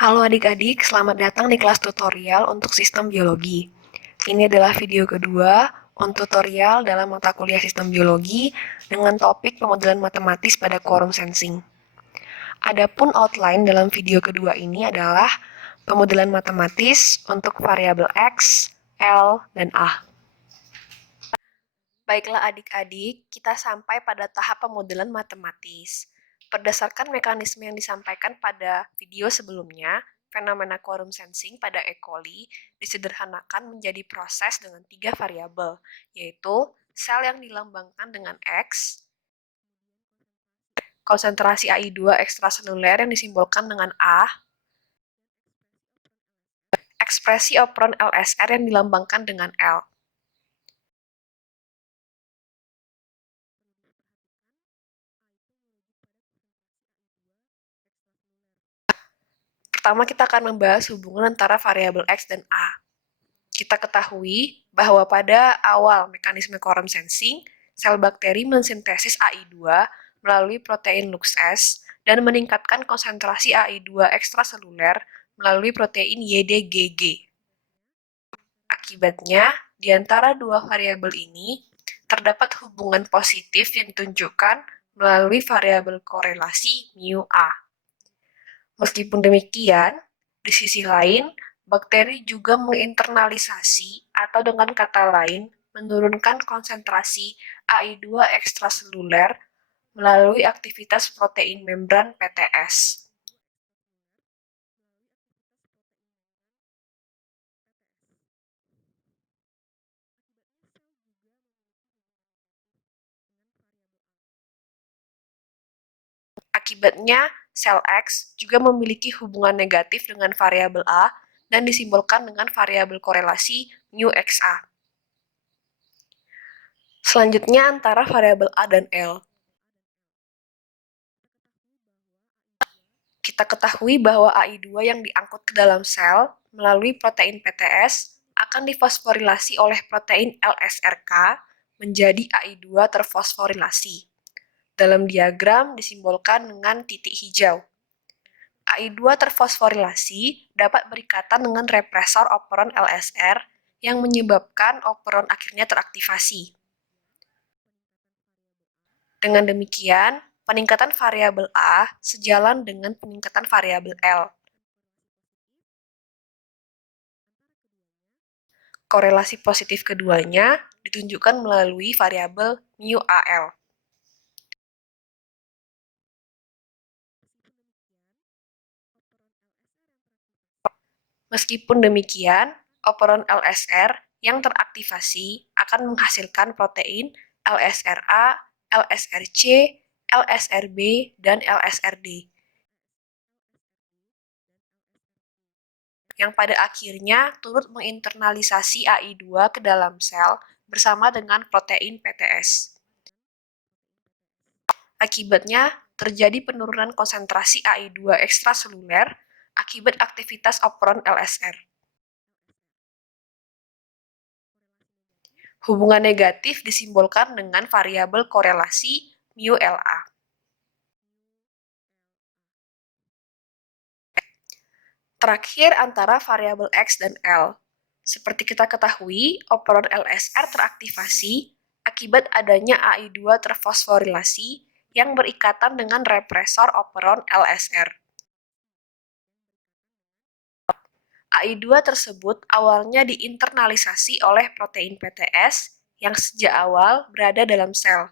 Halo adik-adik, selamat datang di kelas tutorial untuk sistem biologi. Ini adalah video kedua untuk tutorial dalam mata kuliah sistem biologi dengan topik pemodelan matematis pada quorum sensing. Adapun outline dalam video kedua ini adalah pemodelan matematis untuk variabel X, L, dan A. Baiklah adik-adik, kita sampai pada tahap pemodelan matematis. Berdasarkan mekanisme yang disampaikan pada video sebelumnya, fenomena quorum sensing pada E. coli disederhanakan menjadi proses dengan 3 variabel, yaitu sel yang dilambangkan dengan X, konsentrasi AI2 ekstraseluler yang disimbolkan dengan A, ekspresi operon LSR yang dilambangkan dengan L. Pertama, kita akan membahas hubungan antara variabel X dan A. Kita ketahui bahwa pada awal mekanisme quorum sensing, sel bakteri mensintesis AI2 melalui protein LUX-S dan meningkatkan konsentrasi AI2 ekstraseluler melalui protein YDGG. Akibatnya, di antara dua variabel ini, terdapat hubungan positif yang ditunjukkan melalui variabel korelasi μA. Meskipun demikian, di sisi lain, bakteri juga menginternalisasi atau dengan kata lain, menurunkan konsentrasi AI2 ekstraseluler melalui aktivitas protein membran PTS. Akibatnya, sel X juga memiliki hubungan negatif dengan variabel A dan disimbolkan dengan variabel korelasi μXA. Selanjutnya antara variabel A dan L. Kita ketahui bahwa AI2 yang diangkut ke dalam sel melalui protein PTS akan difosforilasi oleh protein LSRK menjadi AI2 terfosforilasi. Dalam diagram disimbolkan dengan titik hijau. AI2 terfosforilasi dapat berikatan dengan represor operon LSR yang menyebabkan operon akhirnya teraktivasi. Dengan demikian, peningkatan variabel A sejalan dengan peningkatan variabel L. Korelasi positif keduanya ditunjukkan melalui variabel μAL. Meskipun demikian, operon LSR yang teraktivasi akan menghasilkan protein LSRA, LSRC, LSRB, dan LSRD. Yang pada akhirnya turut menginternalisasi AI2 ke dalam sel bersama dengan protein PTS. Akibatnya, terjadi penurunan konsentrasi AI2 ekstraseluler akibat aktivitas operon LSR. Hubungan negatif disimbolkan dengan variabel korelasi μLA. Terakhir antara variabel X dan L. Seperti kita ketahui, operon LSR teraktivasi akibat adanya AI2 terfosforilasi yang berikatan dengan represor operon LSR. AI2 tersebut awalnya diinternalisasi oleh protein PTS yang sejak awal berada dalam sel.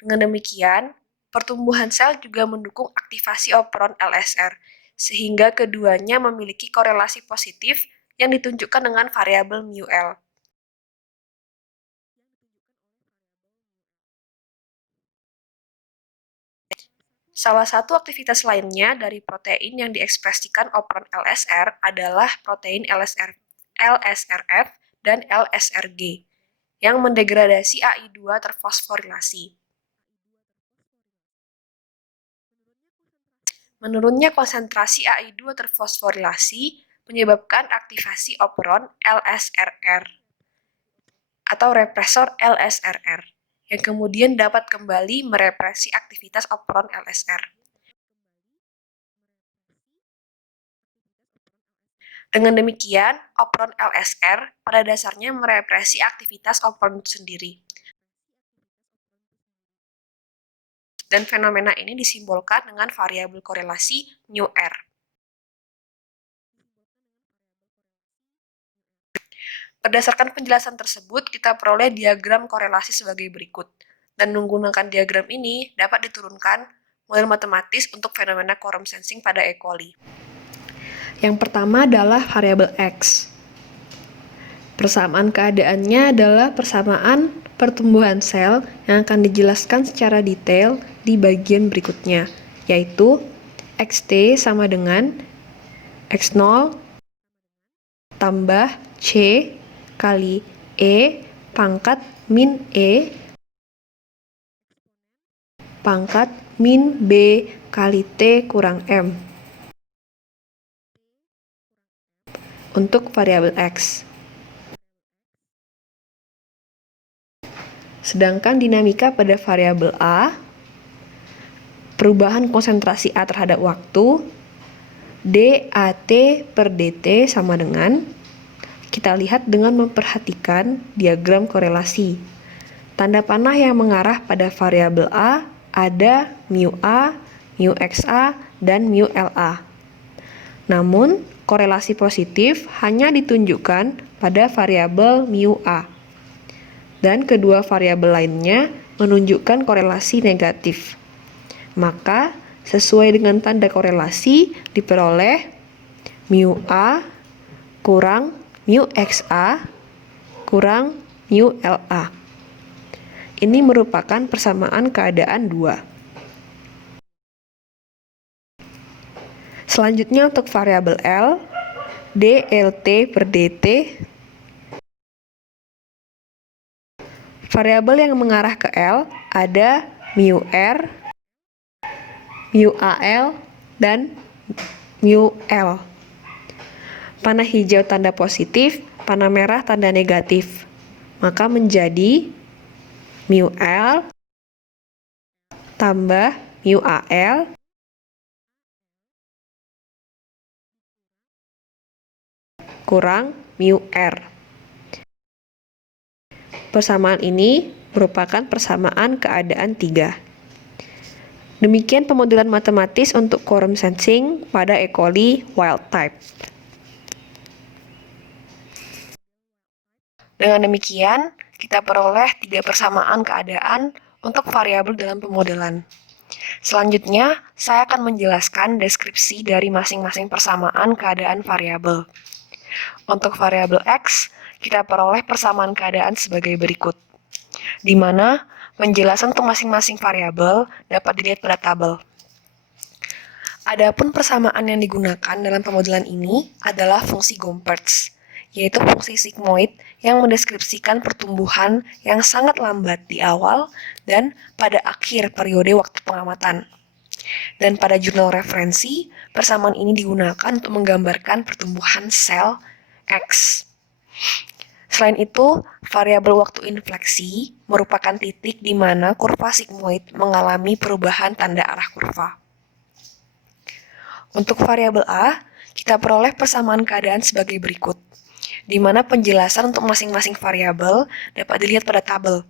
Dengan demikian, pertumbuhan sel juga mendukung aktivasi operon LSR, sehingga keduanya memiliki korelasi positif yang ditunjukkan dengan variabel μL. Salah satu aktivitas lainnya dari protein yang diekspresikan operon LSR adalah protein LSRF dan LSRG yang mendegradasi AI2 terfosforilasi. Menurunnya konsentrasi AI2 terfosforilasi menyebabkan aktivasi operon LSRR atau represor LSRR. yang kemudian dapat kembali merepresi aktivitas operon LSR. Dengan demikian, operon LSR pada dasarnya merepresi aktivitas operon itu sendiri. Dan fenomena ini disimbolkan dengan variabel korelasi μr. Berdasarkan penjelasan tersebut, kita peroleh diagram korelasi sebagai berikut. Dan menggunakan diagram ini dapat diturunkan model matematis untuk fenomena quorum sensing pada E. coli. Yang pertama adalah variabel X. Persamaan keadaannya adalah persamaan pertumbuhan sel yang akan dijelaskan secara detail di bagian berikutnya, yaitu XT sama dengan X0 tambah C kali E pangkat min E pangkat min B kali T kurang M untuk variabel X. Sedangkan dinamika pada variabel A, perubahan konsentrasi A terhadap waktu, DAT per DT sama dengan, kita lihat dengan memperhatikan diagram korelasi. Tanda panah yang mengarah pada variabel A ada μA, μXA, dan μLA. Namun, korelasi positif hanya ditunjukkan pada variabel μA. Dan kedua variabel lainnya menunjukkan korelasi negatif. Maka, sesuai dengan tanda korelasi diperoleh μA kurang μXA kurang μLA. Ini merupakan persamaan keadaan 2. Selanjutnya untuk variabel L, dLt per dt. Variabel yang mengarah ke L ada μr, μAL, dan μL. Panah hijau tanda positif, panah merah tanda negatif. Maka menjadi μL tambah μAL kurang μr. Persamaan ini merupakan persamaan keadaan 3. Demikian pemodelan matematis untuk quorum sensing pada E. coli wild type. Dengan demikian, kita peroleh 3 persamaan keadaan untuk variabel dalam pemodelan. Selanjutnya, saya akan menjelaskan deskripsi dari masing-masing persamaan keadaan variabel. Untuk variabel X, kita peroleh persamaan keadaan sebagai berikut, di mana penjelasan untuk masing-masing variabel dapat dilihat pada tabel. Adapun persamaan yang digunakan dalam pemodelan ini adalah fungsi Gompertz, yaitu fungsi sigmoid yang mendeskripsikan pertumbuhan yang sangat lambat di awal dan pada akhir periode waktu pengamatan. Dan pada jurnal referensi, persamaan ini digunakan untuk menggambarkan pertumbuhan sel X. Selain itu, variabel waktu infleksi merupakan titik di mana kurva sigmoid mengalami perubahan tanda arah kurva. Untuk variabel A, kita peroleh persamaan keadaan sebagai berikut, di mana penjelasan untuk masing-masing variabel dapat dilihat pada tabel.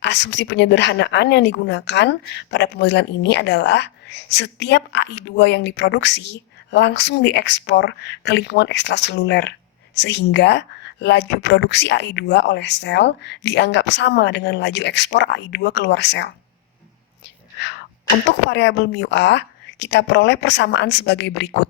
Asumsi penyederhanaan yang digunakan pada pemodelan ini adalah setiap AI2 yang diproduksi langsung diekspor ke lingkungan ekstraseluler, sehingga laju produksi AI2 oleh sel dianggap sama dengan laju ekspor AI2 keluar sel. Untuk variabel μA, kita peroleh persamaan sebagai berikut.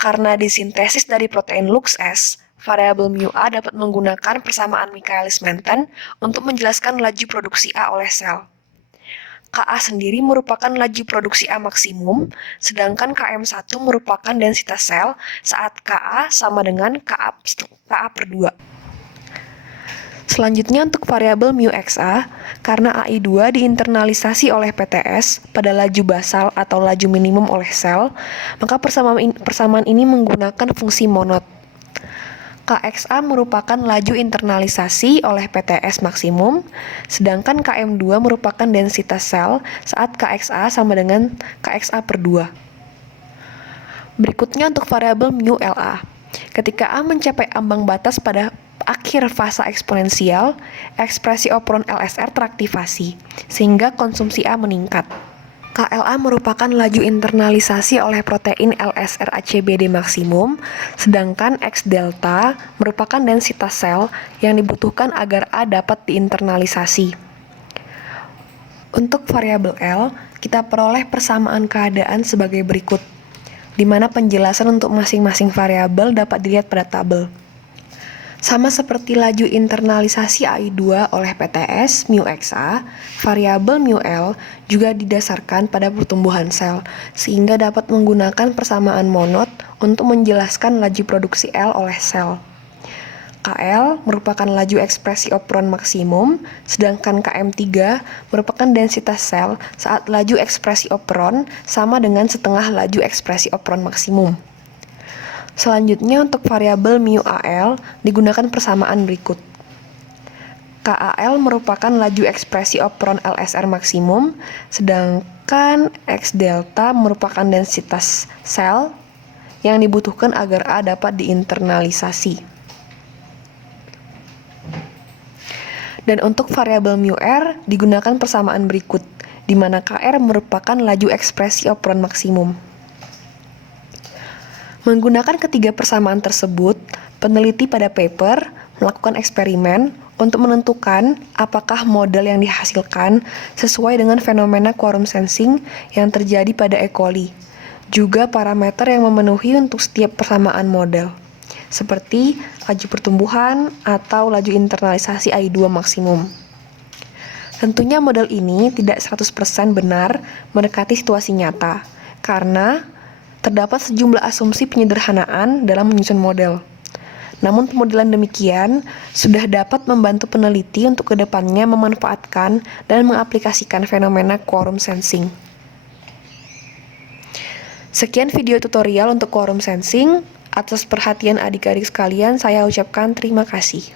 Karena disintesis dari protein LuxS, variabel μA dapat menggunakan persamaan Michaelis-Menten untuk menjelaskan laju produksi A oleh sel. Ka sendiri merupakan laju produksi A maksimum, sedangkan Km1 merupakan densitas sel saat Ka sama dengan Ka per 2. Selanjutnya untuk variabel μXA, karena AI2 diinternalisasi oleh PTS pada laju basal atau laju minimum oleh sel, maka persamaan ini menggunakan fungsi monod. KXA merupakan laju internalisasi oleh PTS maksimum, sedangkan KM2 merupakan densitas sel saat KXA sama dengan KXA per 2. Berikutnya untuk variabel mu LA. Ketika A mencapai ambang batas pada akhir fase eksponensial, ekspresi operon LSR teraktivasi, sehingga konsumsi A meningkat. KLA merupakan laju internalisasi oleh protein LSR ACBD maksimum, sedangkan X delta merupakan densitas sel yang dibutuhkan agar A dapat diinternalisasi. Untuk variabel L, kita peroleh persamaan keadaan sebagai berikut, di mana penjelasan untuk masing-masing variabel dapat dilihat pada tabel. Sama seperti laju internalisasi AI2 oleh PTS mu XA, variabel mu L juga didasarkan pada pertumbuhan sel, sehingga dapat menggunakan persamaan monod untuk menjelaskan laju produksi L oleh sel. KL merupakan laju ekspresi operon maksimum, sedangkan KM3 merupakan densitas sel saat laju ekspresi operon sama dengan setengah laju ekspresi operon maksimum. Selanjutnya untuk variabel mu AL digunakan persamaan berikut. KAL merupakan laju ekspresi operon LSR maksimum, sedangkan X delta merupakan densitas sel yang dibutuhkan agar A dapat diinternalisasi. Dan untuk variabel mu R digunakan persamaan berikut, di mana KR merupakan laju ekspresi operon maksimum. Menggunakan ketiga persamaan tersebut, peneliti pada paper melakukan eksperimen untuk menentukan apakah model yang dihasilkan sesuai dengan fenomena quorum sensing yang terjadi pada E. coli, juga parameter yang memenuhi untuk setiap persamaan model, seperti laju pertumbuhan atau laju internalisasi AI2 maksimum. Tentunya model ini tidak 100% benar mendekati situasi nyata, karena terdapat sejumlah asumsi penyederhanaan dalam menyusun model. Namun pemodelan demikian sudah dapat membantu peneliti untuk kedepannya memanfaatkan dan mengaplikasikan fenomena quorum sensing. Sekian video tutorial untuk quorum sensing. Atas perhatian adik-adik sekalian, saya ucapkan terima kasih.